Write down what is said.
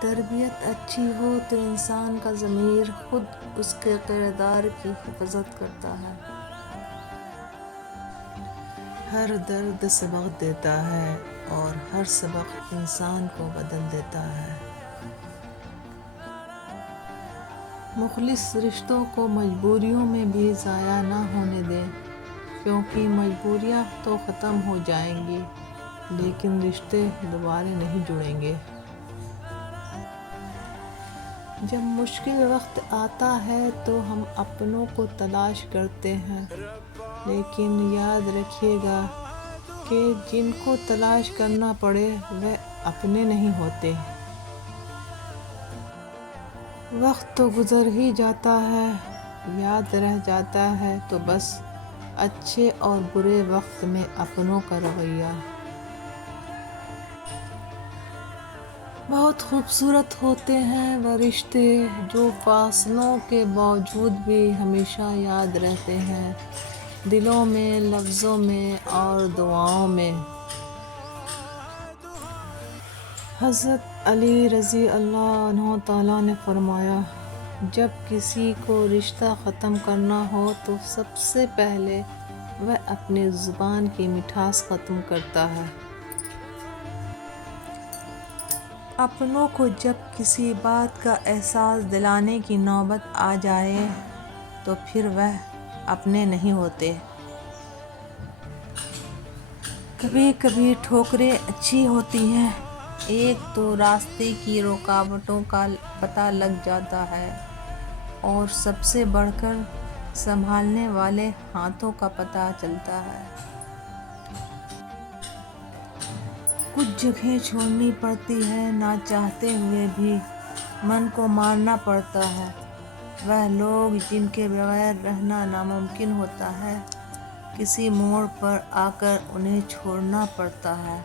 تربیت اچھی ہو تو انسان کا ضمیر خود اس کے کردار کی حفاظت کرتا ہے۔ ہر درد سبق دیتا ہے اور ہر سبق انسان کو بدل دیتا ہے۔ مخلص رشتوں کو مجبوریوں میں بھی ضائع نہ ہونے دیں، کیونکہ مجبوریاں تو ختم ہو جائیں گی لیکن رشتے دوبارہ نہیں جڑیں گے۔ جب مشکل وقت آتا ہے تو ہم اپنوں کو تلاش کرتے ہیں، لیکن یاد رکھیے گا کہ جن کو تلاش کرنا پڑے وہ اپنے نہیں ہوتے۔ وقت تو گزر ہی جاتا ہے، یاد رہ جاتا ہے تو بس اچھے اور برے وقت میں اپنوں کا رویہ۔ بہت خوبصورت ہوتے ہیں وہ رشتے جو فاصلوں کے باوجود بھی ہمیشہ یاد رہتے ہیں، دلوں میں، لفظوں میں اور دعاؤں میں۔ حضرت علی رضی اللہ عنہ تعالیٰ نے فرمایا، جب کسی کو رشتہ ختم کرنا ہو تو سب سے پہلے وہ اپنی زبان کی مٹھاس ختم کرتا ہے۔ اپنوں کو جب کسی بات کا احساس دلانے کی نوبت آ جائے تو پھر وہ اپنے نہیں ہوتے۔ کبھی کبھی ٹھوکریں اچھی ہوتی ہیں، ایک تو راستے کی رکاوٹوں کا پتہ لگ جاتا ہے اور سب سے بڑھ کر سنبھالنے والے ہاتھوں کا پتہ چلتا ہے۔ کچھ جگہیں چھوڑنی پڑتی ہیں، نہ چاہتے ہوئے بھی من کو مارنا پڑتا ہے۔ وہ لوگ جن کے بغیر رہنا ناممکن ہوتا ہے، کسی موڑ پر آ کر انہیں چھوڑنا پڑتا ہے۔